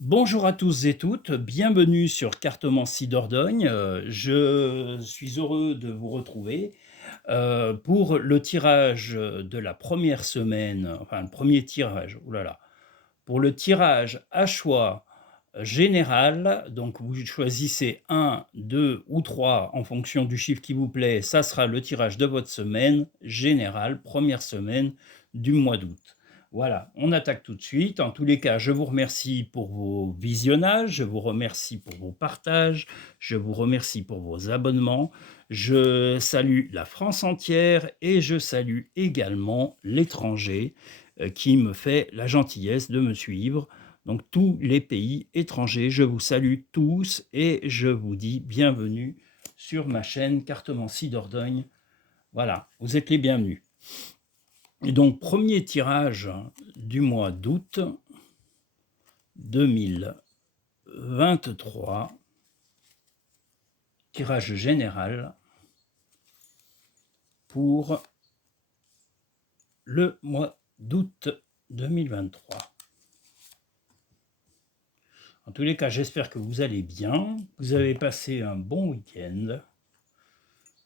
Bonjour à tous et toutes, bienvenue sur Cartomancie Dordogne. Je suis heureux de vous retrouver pour le tirage de la première semaine, enfin le premier tirage, oh là là, pour le tirage à choix général. Donc vous choisissez un, 2 ou 3 en fonction du chiffre qui vous plaît. Ça sera le tirage de votre semaine générale, première semaine du mois d'août. Voilà, on attaque tout de suite. En tous les cas, je vous remercie pour vos visionnages, je vous remercie pour vos partages, je vous remercie pour vos abonnements. Je salue la France entière et je salue également l'étranger qui me fait la gentillesse de me suivre. Donc tous les pays étrangers, je vous salue tous et je vous dis bienvenue sur ma chaîne Cartomancie Dordogne. Voilà, vous êtes les bienvenus. Et donc premier tirage du mois d'août 2023, tirage général pour le mois d'août 2023. En tous les cas, j'espère que vous allez bien, vous avez passé un bon week-end.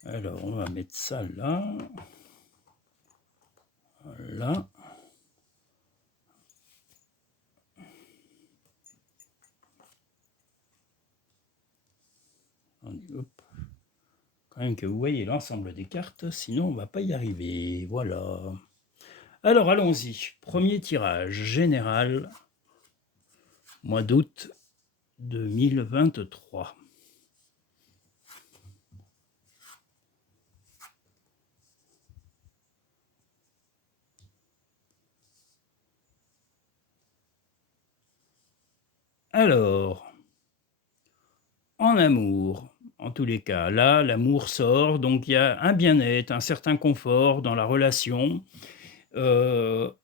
Alors, on va mettre ça là. Voilà. Hop. Quand même que vous voyez l'ensemble des cartes, sinon on ne va pas y arriver. Voilà. Alors, allons-y. Premier tirage général, mois d'août 2023. Alors, en amour, en tous les cas, là, l'amour sort, donc il y a un bien-être, un certain confort dans la relation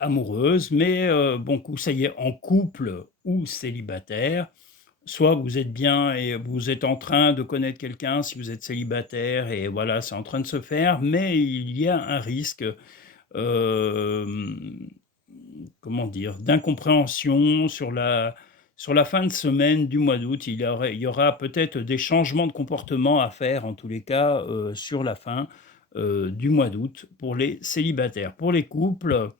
amoureuse, mais bon, que ça y est, en couple ou célibataire, soit vous êtes bien et vous êtes en train de connaître quelqu'un si vous êtes célibataire et voilà, c'est en train de se faire, mais il y a un risque, hem, comment dire? D'incompréhension sur la fin de semaine du mois d'août. Il y aura peut-être des changements de comportement à faire, en tous les cas, sur la fin, du mois d'août pour les célibataires. Pour les couples,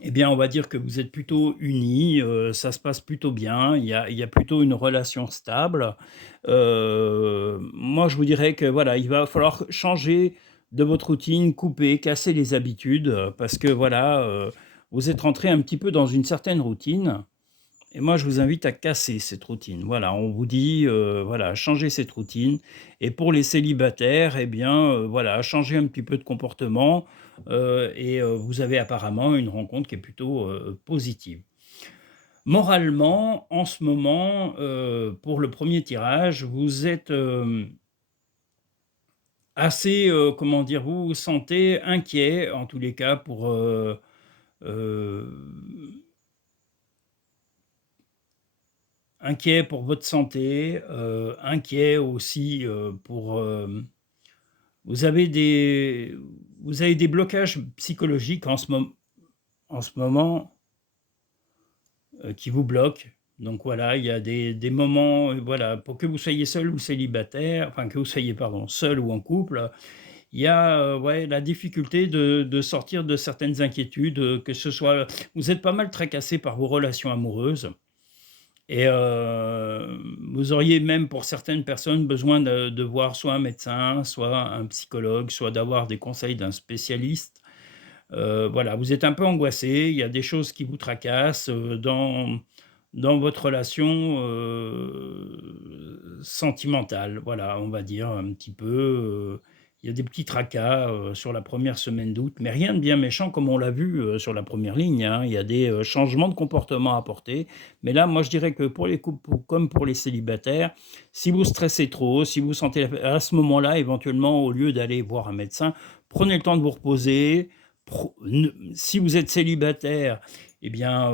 eh bien, on va dire que vous êtes plutôt unis, ça se passe plutôt bien, il y a plutôt une relation stable. Moi, je vous dirais que, voilà, il va falloir changer de votre routine, couper, casser les habitudes, parce que, voilà, vous êtes rentrés un petit peu dans une certaine routine et moi, je vous invite à casser cette routine. Voilà, on vous dit, voilà, changez cette routine et pour les célibataires, eh bien, voilà, changez un petit peu de comportement, et vous avez apparemment une rencontre qui est plutôt, positive. Moralement, en ce moment, pour le premier tirage, vous êtes, assez, comment dire? Vous vous sentez inquiet, en tous les cas, pour, heu inquiet pour votre santé, inquiet aussi, pour, vous avez des vous avez des blocages psychologiques en ce moment, qui vous bloquent. Donc voilà, il y a des moments, voilà, pour que vous soyez seul ou célibataire, enfin que vous soyez, pardon, seul ou en couple, il y a, ouais, la difficulté de sortir de certaines inquiétudes, que ce soit vous êtes pas mal tracassé par vos relations amoureuses. Et vous auriez même pour certaines personnes besoin de voir soit un médecin, soit un psychologue, soit d'avoir des conseils d'un spécialiste. Voilà, vous êtes un peu angoissé, il y a des choses qui vous tracassent, dans votre relation, sentimentale. Voilà, on va dire un petit peu, il y a des petits tracas, sur la première semaine d'août, mais rien de bien méchant comme on l'a vu, sur la première ligne, hein. Il y a des, changements de comportement à apporter, mais là, moi, je dirais que pour les couples comme pour les célibataires, si vous stressez trop, si vous sentez à ce moment-là, éventuellement, au lieu d'aller voir un médecin, prenez le temps de vous reposer. Si vous êtes célibataire, eh bien,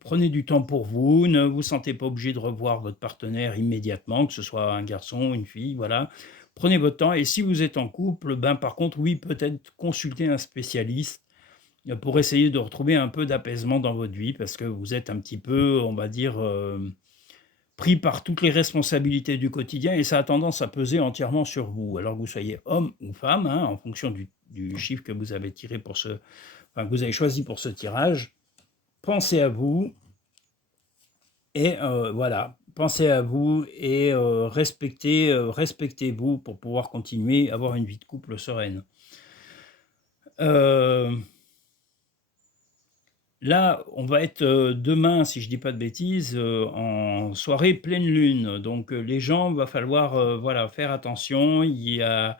prenez du temps pour vous. Ne vous sentez pas obligé de revoir votre partenaire immédiatement, que ce soit un garçon, une fille, voilà. Prenez votre temps et si vous êtes en couple, ben, par contre, oui, peut-être consulter un spécialiste, pour essayer de retrouver un peu d'apaisement dans votre vie parce que vous êtes un petit peu, on va dire, pris par toutes les responsabilités du quotidien et ça a tendance à peser entièrement sur vous. Alors que vous soyez homme ou femme, hein, en fonction du chiffre que vous avez tiré pour ce enfin, que vous avez choisi pour ce tirage, pensez à vous et voilà, pensez à vous et respectez-vous pour pouvoir continuer à avoir une vie de couple sereine. Heu Là, on va être, demain, si je dis pas de bêtises, en soirée pleine lune. Donc, les gens, va falloir, voilà, faire attention. Il y a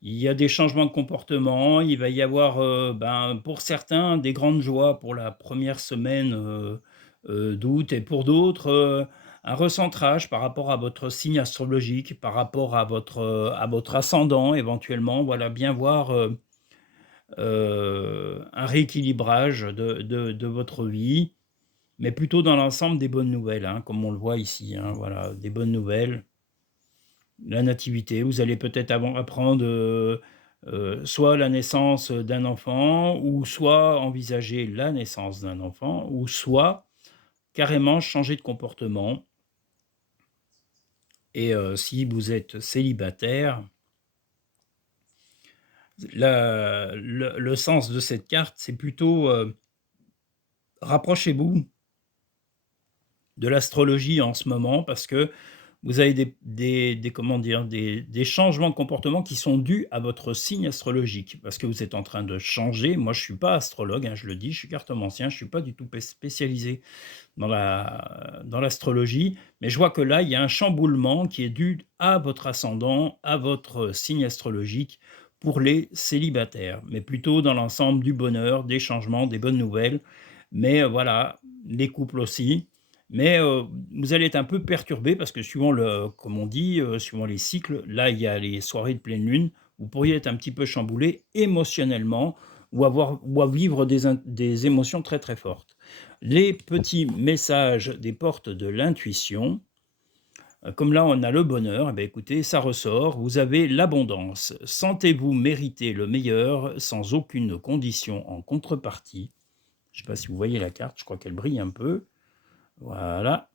des changements de comportement. Il va y avoir, ben, pour certains, des grandes joies pour la première semaine, d'août et pour d'autres, un recentrage par rapport à votre signe astrologique, par rapport à votre ascendant éventuellement. Voilà, bien voir, un rééquilibrage de votre vie, mais plutôt dans l'ensemble des bonnes nouvelles, hein, comme on le voit ici, hein, voilà, des bonnes nouvelles. La nativité, vous allez peut-être apprendre, soit la naissance d'un enfant ou soit envisager la naissance d'un enfant ou soit carrément changer de comportement et si vous êtes célibataire, le sens de cette carte, c'est plutôt, rapprochez-vous de l'astrologie en ce moment parce que vous avez des comment dire? Des changements de comportement qui sont dus à votre signe astrologique. Parce que vous êtes en train de changer. Moi, je suis pas astrologue, hein, je le dis, je suis cartomancien, je suis pas du tout spécialisé dans l'astrologie, mais je vois que là, il y a un chamboulement qui est dû à votre ascendant, à votre signe astrologique pour les célibataires, mais plutôt dans l'ensemble du bonheur, des changements, des bonnes nouvelles. Mais voilà, les couples aussi. Mais vous allez être un peu perturbé parce que suivant comme on dit, suivant les cycles, là, il y a les soirées de pleine lune, vous pourriez être un petit peu chamboulé émotionnellement ou à vivre des émotions très, très fortes. Les petits messages des portes de l'intuition, comme là on a le bonheur, eh beh, écoutez, ça ressort, vous avez l'abondance. Sentez-vous mériter le meilleur sans aucune condition en contrepartie. Je ne sais pas si vous voyez la carte, je crois qu'elle brille un peu. Voilà,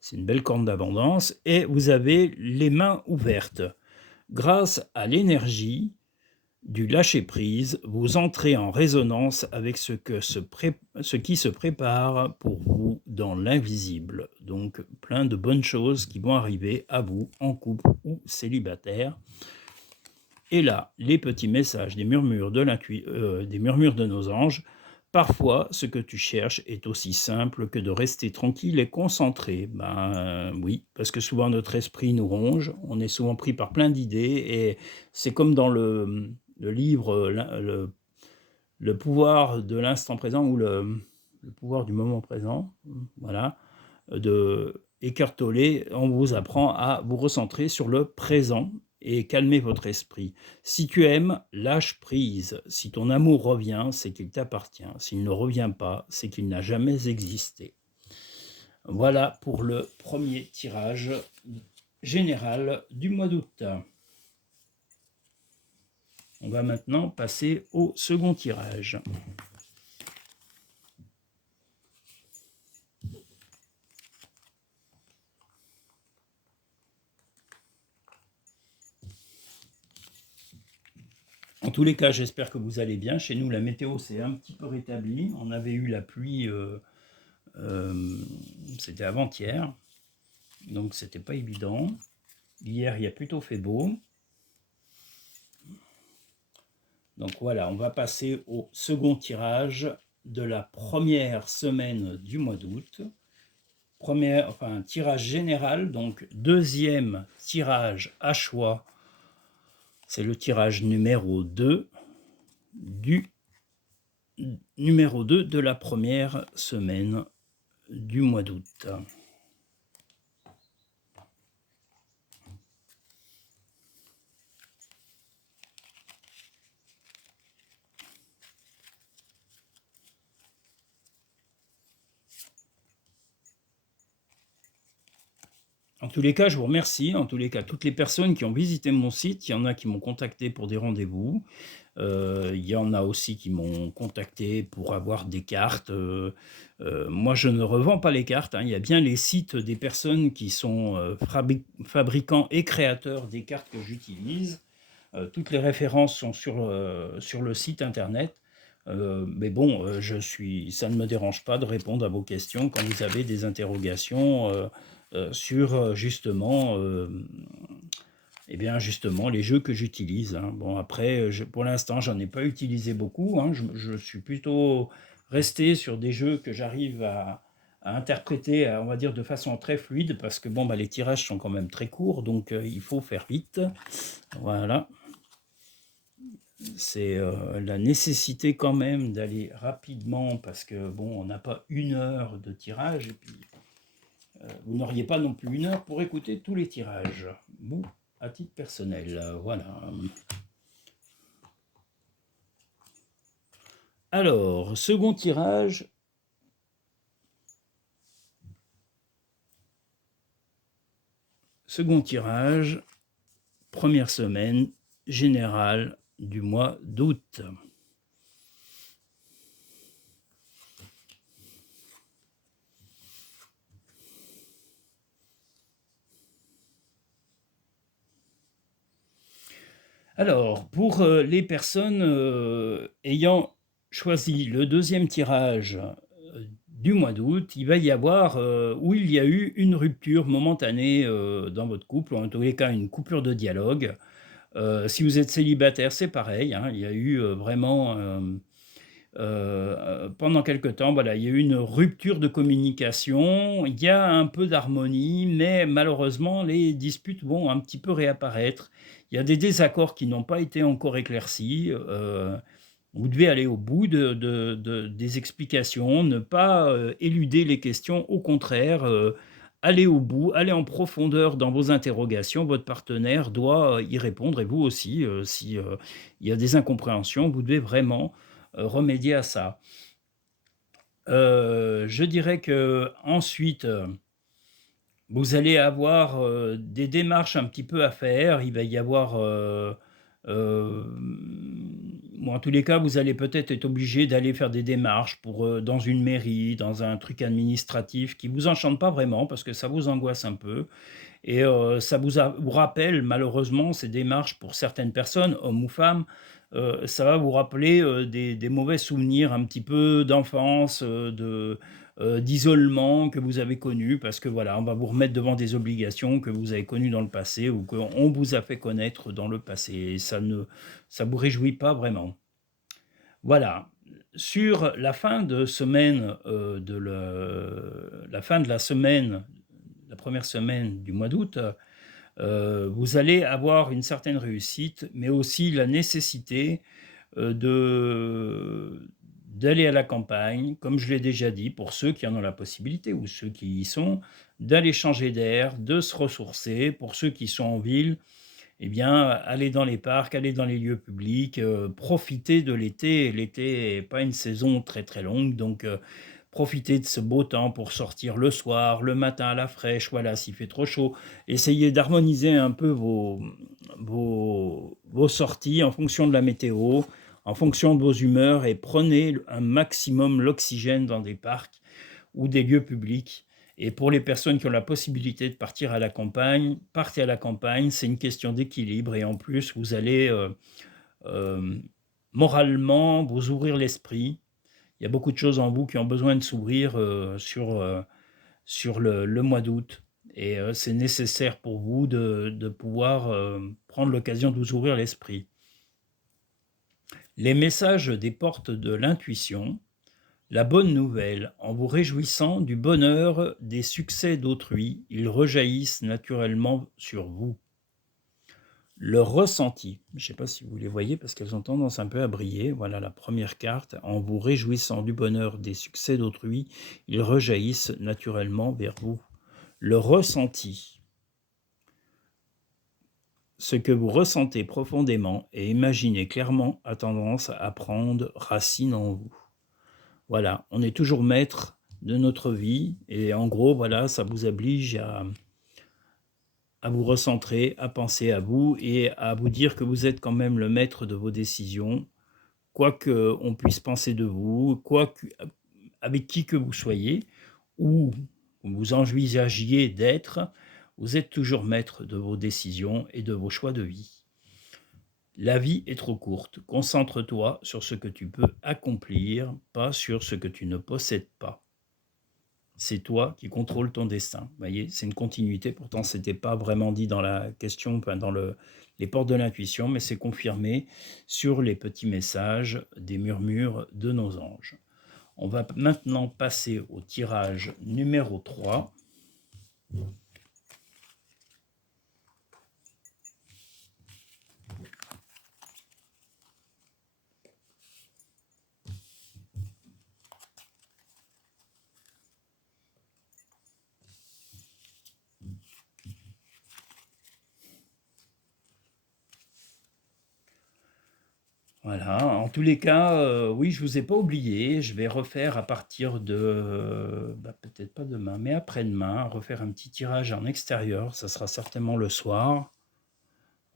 c'est une belle corne d'abondance et vous avez les mains ouvertes. Grâce à l'énergie du lâcher-prise, vous entrez en résonance avec ce qui se prépare pour vous dans l'invisible. Donc plein de bonnes choses qui vont arriver à vous en couple ou célibataire. Et là, les petits messages des murmures de nos anges. Parfois, ce que tu cherches est aussi simple que de rester tranquille et concentré. Ben oui, parce que souvent notre esprit nous ronge, on est souvent pris par plein d'idées et c'est comme dans le livre le pouvoir de l'instant présent ou le pouvoir du moment présent, voilà, de Eckhart Tolle, on vous apprend à vous recentrer sur le présent et calmer votre esprit. Si tu aimes, lâche prise. Si ton amour revient, c'est qu'il t'appartient. S'il ne revient pas, c'est qu'il n'a jamais existé. Voilà pour le premier tirage général du mois d'août. On va maintenant passer au second tirage. En tous les cas, j'espère que vous allez bien. Chez nous, la météo s'est un petit peu rétablie. On avait eu la pluie, c'était avant-hier, donc c'était pas évident. Hier, il a plutôt fait beau. Donc voilà, on va passer au second tirage de la première semaine du mois d'août. Tirage général, donc deuxième tirage à choix. C'est le tirage numéro 2 de la première semaine du mois d'août. En tous les cas, je vous remercie. En tous les cas, toutes les personnes qui ont visité mon site, il y en a qui m'ont contacté pour des rendez-vous. Il y en a aussi qui m'ont contacté pour avoir des cartes. Moi, je ne revends pas les cartes, hein. Il y a bien les sites des personnes qui sont fabricants et créateurs des cartes que j'utilise. Toutes les références sont sur le site internet. Mais bon, ça ne me dérange pas de répondre à vos questions quand vous avez des interrogations sur justement, eh bien, justement, les jeux que j'utilise, hein. Bon, après, pour l'instant, j'en ai pas utilisé beaucoup, hein. Je suis plutôt resté sur des jeux que j'arrive à interpréter, on va dire, de façon très fluide, parce que bon, bah, les tirages sont quand même très courts, donc il faut faire vite. Voilà. C'est la nécessité quand même d'aller rapidement, parce que bon, on n'a pas 1 heure de tirage, et puis vous n'auriez pas non plus 1 heure pour écouter tous les tirages. Bon, à titre personnel, voilà. Alors, second tirage. Second tirage, première semaine générale du mois d'août. Alors, pour les personnes ayant choisi le deuxième tirage du mois d'août, il va y avoir, où il y a eu une rupture momentanée dans votre couple, ou en tous les cas une coupure de dialogue. Si vous êtes célibataire, c'est pareil, hein, il y a eu vraiment, pendant quelque temps, voilà, il y a eu une rupture de communication, il y a un peu d'harmonie, mais malheureusement, les disputes vont un petit peu réapparaître. Il y a des désaccords qui n'ont pas été encore éclaircis. Vous devez aller au bout des explications, ne pas éluder les questions, au contraire, aller au bout, aller en profondeur dans vos interrogations. Votre partenaire doit y répondre, et vous aussi, si il y a des incompréhensions, vous devez vraiment remédier à ça. Je dirais que ensuite, vous allez avoir des démarches un petit peu à faire. Il va y avoir, ou en tous les cas, vous allez peut-être être obligé d'aller faire des démarches pour, dans une mairie, dans un truc administratif qui vous enchante pas vraiment, parce que ça vous angoisse un peu, et ça vous rappelle malheureusement ces démarches, pour certaines personnes, hommes ou femmes, ça va vous rappeler des mauvais souvenirs un petit peu d'enfance, d'isolement que vous avez connu, parce que voilà, on va vous remettre devant des obligations que vous avez connues dans le passé, ou qu'on vous a fait connaître dans le passé, et ça vous réjouit pas vraiment. Voilà. Sur la fin de semaine, la fin de la semaine, la première semaine du mois d'août, vous allez avoir une certaine réussite, mais aussi la nécessité d'aller à la campagne, comme je l'ai déjà dit, pour ceux qui en ont la possibilité, ou ceux qui y sont, d'aller changer d'air, de se ressourcer. Pour ceux qui sont en ville, eh bien, aller dans les parcs, aller dans les lieux publics, profiter de l'été. L'été n'est pas une saison très très longue, donc profitez de ce beau temps pour sortir le soir, le matin à la fraîche, voilà, s'il fait trop chaud. Essayez d'harmoniser un peu vos sorties en fonction de la météo, en fonction de vos humeurs, et prenez un maximum l'oxygène dans des parcs ou des lieux publics. Et pour les personnes qui ont la possibilité de partir à la campagne, partez à la campagne, c'est une question d'équilibre, et en plus, vous allez euh, moralement vous ouvrir l'esprit. Il y a beaucoup de choses en vous qui ont besoin de s'ouvrir sur le mois d'août. Et c'est nécessaire pour vous de pouvoir prendre l'occasion de vous ouvrir l'esprit. Les messages des portes de l'intuition, la bonne nouvelle, en vous réjouissant du bonheur des succès d'autrui, ils rejaillissent naturellement sur vous. Le ressenti, je ne sais pas si vous les voyez parce qu'elles ont tendance un peu à briller. Voilà la première carte. En vous réjouissant du bonheur des succès d'autrui, ils rejaillissent naturellement vers vous. Le ressenti, ce que vous ressentez profondément et imaginez clairement, a tendance à prendre racine en vous. Voilà, on est toujours maître de notre vie, et en gros, voilà, ça vous oblige à vous recentrer, à penser à vous et à vous dire que vous êtes quand même le maître de vos décisions, quoi qu'on puisse penser de vous, avec qui que vous soyez, ou vous envisagiez d'être, vous êtes toujours maître de vos décisions et de vos choix de vie. La vie est trop courte. Concentre-toi sur ce que tu peux accomplir, pas sur ce que tu ne possèdes pas. C'est toi qui contrôles ton destin. Vous voyez, c'est une continuité. Pourtant, ce n'était pas vraiment dit dans la question, enfin, dans les portes de l'intuition, mais c'est confirmé sur les petits messages des murmures de nos anges. On va maintenant passer au tirage numéro 3. Voilà, en tous les cas, oui, je vous ai pas oublié. Je vais refaire à partir de, peut-être pas demain, mais après-demain, refaire un petit tirage en extérieur. Ça sera certainement le soir.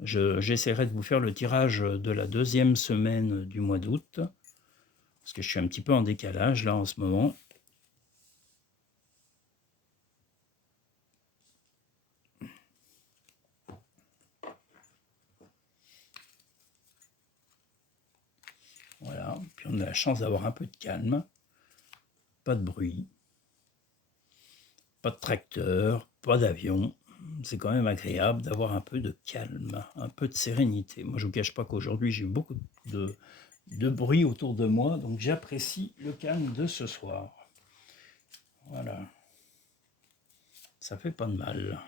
J'essaierai de vous faire le tirage de la 2e semaine du mois d'août, parce que je suis un petit peu en décalage là en ce moment. Voilà, puis on a la chance d'avoir un peu de calme, pas de bruit, pas de tracteur, pas d'avion. C'est quand même agréable d'avoir un peu de calme, un peu de sérénité. Moi, je ne vous cache pas qu'aujourd'hui, j'ai eu beaucoup de bruit autour de moi, donc j'apprécie le calme de ce soir. Voilà, ça fait pas de mal.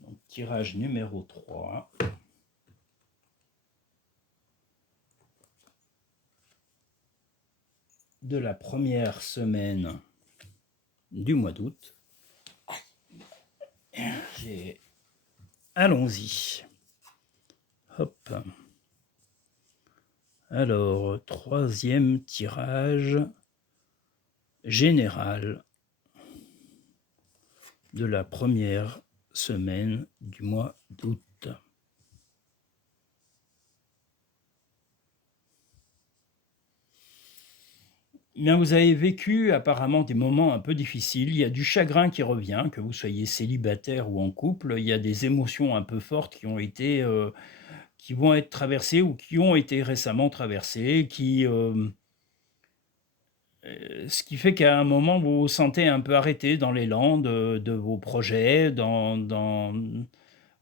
Donc, tirage numéro 3. De la première semaine du mois d'août. Allons-y. Hop. Alors, 3e tirage général de la première semaine du mois d'août. Bien, vous avez vécu apparemment des moments un peu difficiles. Il y a du chagrin qui revient, que vous soyez célibataire ou en couple. Il y a des émotions un peu fortes qui vont être traversées ou qui ont été récemment traversées, ce qui fait qu'à un moment, vous vous sentez un peu arrêté dans l'élan de vos projets,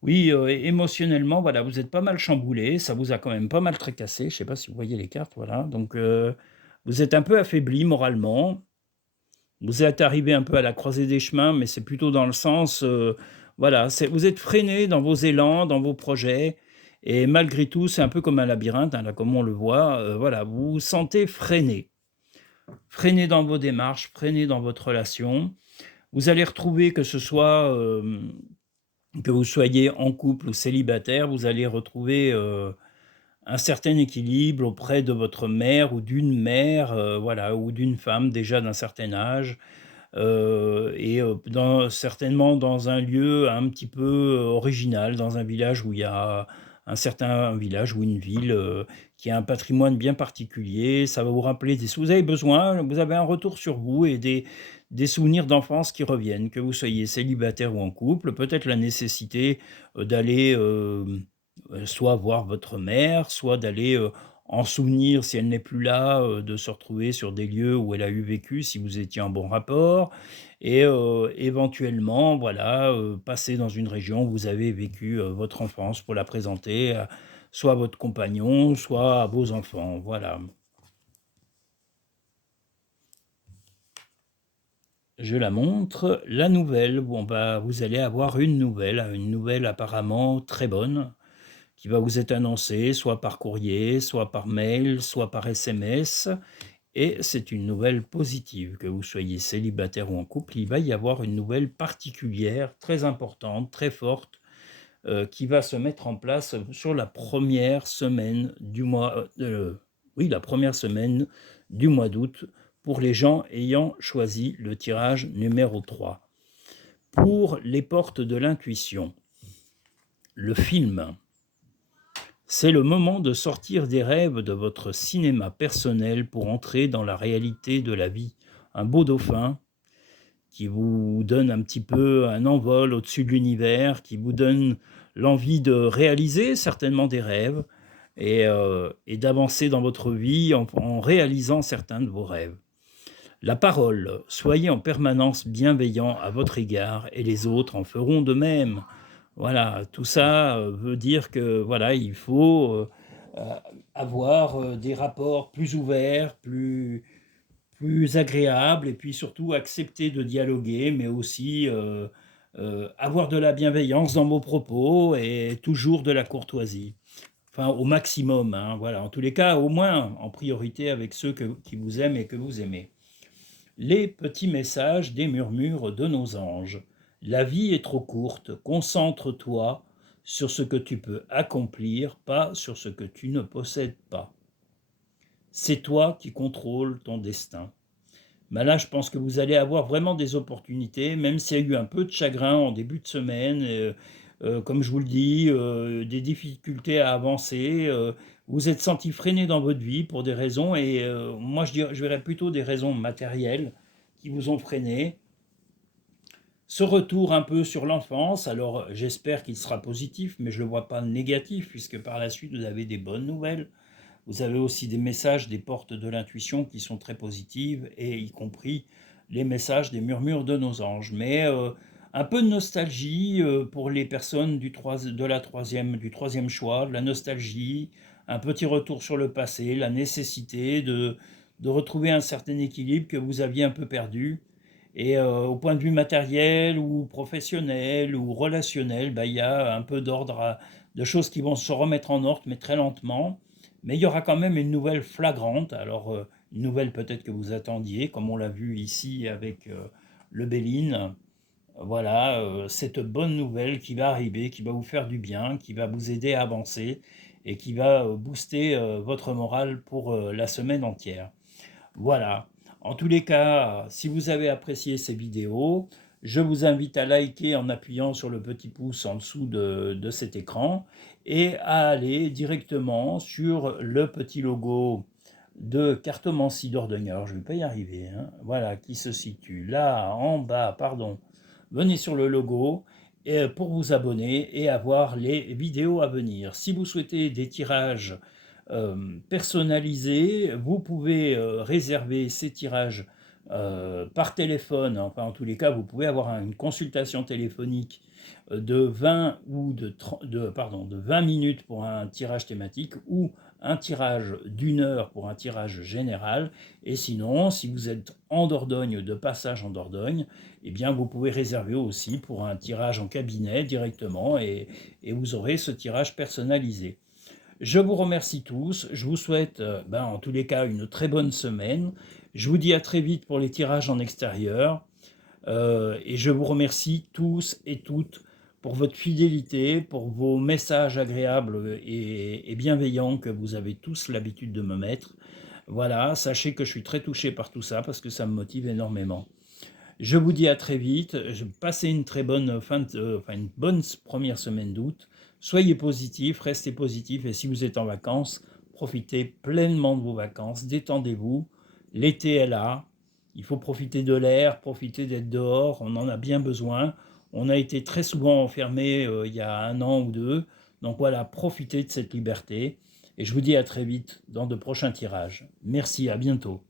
oui, émotionnellement, voilà, vous êtes pas mal chamboulé, ça vous a quand même pas mal tracassé. Je ne sais pas si vous voyez les cartes, voilà. Donc, vous êtes un peu affaibli moralement. Vous êtes arrivé un peu à la croisée des chemins, mais c'est plutôt dans le sens, voilà, vous êtes freiné dans vos élans, dans vos projets, et malgré tout, c'est un peu comme un labyrinthe, hein, là, comme on le voit, voilà, vous vous sentez freiné. Freiné dans vos démarches, freiné dans votre relation. Vous allez retrouver, que ce soit que vous soyez en couple ou célibataire, vous allez retrouver un certain équilibre auprès de votre mère ou d'une mère, voilà, ou d'une femme déjà d'un certain âge, et certainement dans un lieu un petit peu original, dans un village où il y a un village ou une ville qui a un patrimoine bien particulier. Ça va vous rappeler vous avez besoin, vous avez un retour sur vous et des souvenirs d'enfance qui reviennent, que vous soyez célibataire ou en couple, peut-être la nécessité d'aller soit voir votre mère, soit d'aller en souvenir, si elle n'est plus là, de se retrouver sur des lieux où elle a eu vécu, si vous étiez en bon rapport, et éventuellement, voilà, passer dans une région où vous avez vécu votre enfance pour la présenter soit à votre compagnon, soit à vos enfants, voilà. Je la montre, la nouvelle, vous allez avoir une nouvelle apparemment très bonne, qui va vous être annoncée soit par courrier, soit par mail, soit par SMS, et c'est une nouvelle positive. Que vous soyez célibataire ou en couple, il va y avoir une nouvelle particulière, très importante, très forte, qui va se mettre en place sur la première semaine du mois, oui, la première semaine du mois d'août pour les gens ayant choisi le tirage numéro 3. Pour les portes de l'intuition, le film, c'est le moment de sortir des rêves de votre cinéma personnel pour entrer dans la réalité de la vie. Un beau dauphin qui vous donne un petit peu un envol au-dessus de l'univers, qui vous donne l'envie de réaliser certainement des rêves et d'avancer dans votre vie en réalisant certains de vos rêves. La parole, soyez en permanence bienveillant à votre égard et les autres en feront de même. Voilà, tout ça veut dire que voilà, il faut euh, avoir des rapports plus ouverts, plus agréables, et puis surtout accepter de dialoguer, mais aussi avoir de la bienveillance dans vos propos et toujours de la courtoisie. Enfin, au maximum, hein, voilà. En tous les cas, au moins en priorité avec ceux qui vous aiment et que vous aimez. Les petits messages des murmures de nos anges. La vie est trop courte, concentre-toi sur ce que tu peux accomplir, pas sur ce que tu ne possèdes pas. C'est toi qui contrôles ton destin. Ben là, je pense que vous allez avoir vraiment des opportunités, même s'il y a eu un peu de chagrin en début de semaine, comme je vous le dis, des difficultés à avancer. Vous êtes senti freiné dans votre vie pour des raisons, et moi je verrais plutôt des raisons matérielles qui vous ont freiné. Ce retour un peu sur l'enfance, alors j'espère qu'il sera positif, mais je ne le vois pas négatif, puisque par la suite vous avez des bonnes nouvelles. Vous avez aussi des messages des portes de l'intuition qui sont très positives, et y compris les messages des murmures de nos anges. Mais un peu de nostalgie pour les personnes du troisième choix, de la nostalgie, un petit retour sur le passé, la nécessité de retrouver un certain équilibre que vous aviez un peu perdu. Et au point de vue matériel ou professionnel ou relationnel, bah, il y a un peu de choses qui vont se remettre en ordre, mais très lentement. Mais il y aura quand même une nouvelle flagrante, alors une nouvelle peut-être que vous attendiez, comme on l'a vu ici avec le Béline. Voilà, cette bonne nouvelle qui va arriver, qui va vous faire du bien, qui va vous aider à avancer et qui va booster votre morale pour la semaine entière. Voilà. En tous les cas, si vous avez apprécié ces vidéos, je vous invite à liker en appuyant sur le petit pouce en dessous de cet écran et à aller directement sur le petit logo de Cartomancie Dordogne. Alors, je ne vais pas y arriver, hein. Voilà, qui se situe là, en bas, pardon. Venez sur le logo pour vous abonner et avoir les vidéos à venir. Si vous souhaitez des tirages personnalisés, vous pouvez réserver ces tirages par téléphone. Enfin, en tous les cas, vous pouvez avoir une consultation téléphonique de 20 ou de 20 minutes pour un tirage thématique ou un tirage d'une heure pour un tirage général. Et sinon, si vous êtes en Dordogne, de passage en Dordogne, eh bien, vous pouvez réserver aussi pour un tirage en cabinet directement et vous aurez ce tirage personnalisé. Je vous remercie tous. Je vous souhaite, en tous les cas, une très bonne semaine. Je vous dis à très vite pour les tirages en extérieur. Et je vous remercie tous et toutes pour votre fidélité, pour vos messages agréables et bienveillants que vous avez tous l'habitude de me mettre. Voilà, sachez que je suis très touché par tout ça parce que ça me motive énormément. Je vous dis à très vite. Passez une très bonne une bonne première semaine d'août. Soyez positifs, restez positifs et si vous êtes en vacances, profitez pleinement de vos vacances, détendez-vous. L'été est là. Il faut profiter de l'air, profiter d'être dehors. On en a bien besoin. On a été très souvent enfermés il y a 1 an ou 2. Donc voilà, profitez de cette liberté. Et je vous dis à très vite dans de prochains tirages. Merci, à bientôt.